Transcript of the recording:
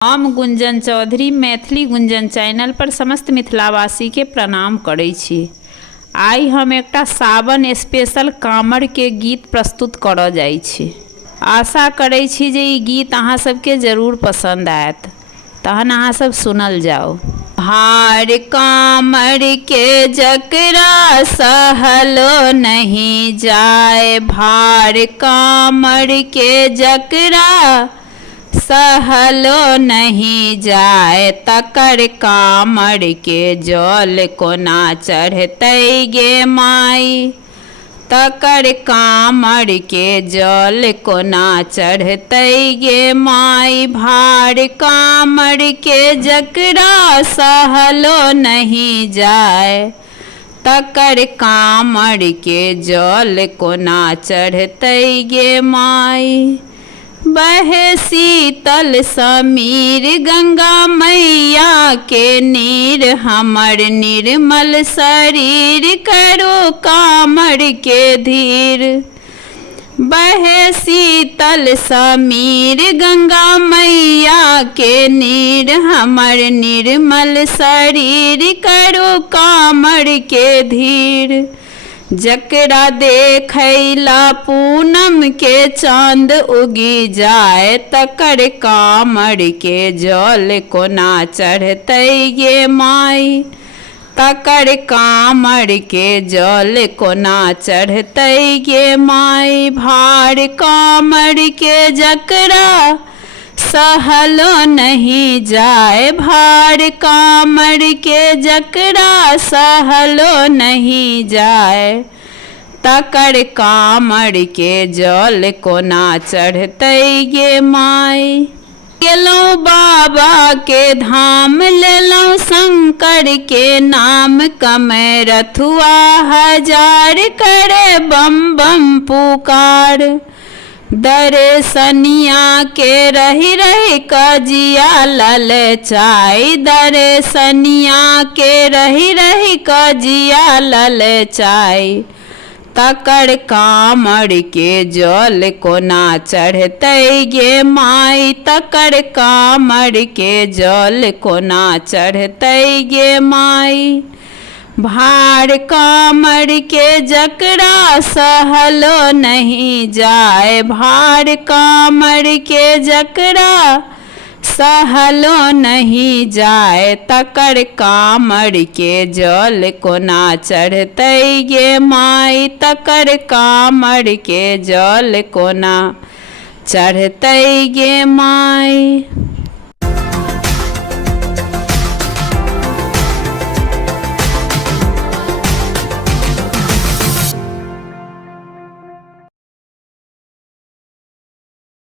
हम गुंजन चौधरी मैथिली गुंजन चैनल पर समस्त मिथिलावासी के प्रणाम करै छी। आई हम एकटा सावन स्पेशल कांवड़ के गीत प्रस्तुत करऽ जाइ छी। आशा करै छी जे ई गीत अहाँ सबके जरूर पसंद आयत। तहन अहाँ सब सुनल जाओ। भार कांवड़ के जकरा सहलो नहीं जाए, भार कांवड़ के जकरा सहलो नहीं जाए, तकर कांवड़ के जल कोना चढ़तै गे माई, तकर कांवड़ के जल कोना चढ़तै गे माई। भार कांवड़ के जकरा सहलो नहीं जाए, तकर कांवड़ के जल कोना चढ़तै गे माई। बहे शीतल समीर गंगा मैया के नीर, हमर निर्मल शरीर करो कांवड़ के धीर। बहे शीतल समीर गंगा मैया के नीर, हमर निर्मल शरीर करो कांवड़ के धीर। जकरा देखैला पूनम के चांद उगी जाए, तकर कांवड़ के जल कोना चढ़तै गे माई, तकर कांवड़ के जल कोना चढ़तै गे माई। भार कांवड़ के जकरा सहलो नहीं जाए, भार कांवड़ के जकरा सहलो नहीं जाए, तकर कांवड़ के जल कोना चढ़तै गे माई। गेलौं बाबा के धाम, लेलौं शंकर के नाम, कमै रथुआ हजार करे बम बम पुकार। दर्शनिया के रही रही कजिया ललचाई, दर्शनिया के रही रही कजिया ललचाई, तकर कांवड़ के जल कोना चढ़तै गे माई, तकर कांवड़ के जल कोना चढ़तै गे माई। भार कांवड़ के जकरा सहलो नहीं जाए, भार कांवड़ के जकरा सहलो नहीं जाए, तकर कांवड़ के जल कोना चढ़तै गे माई, तकर कांवड़ के जल कोना चढ़तै गे माई।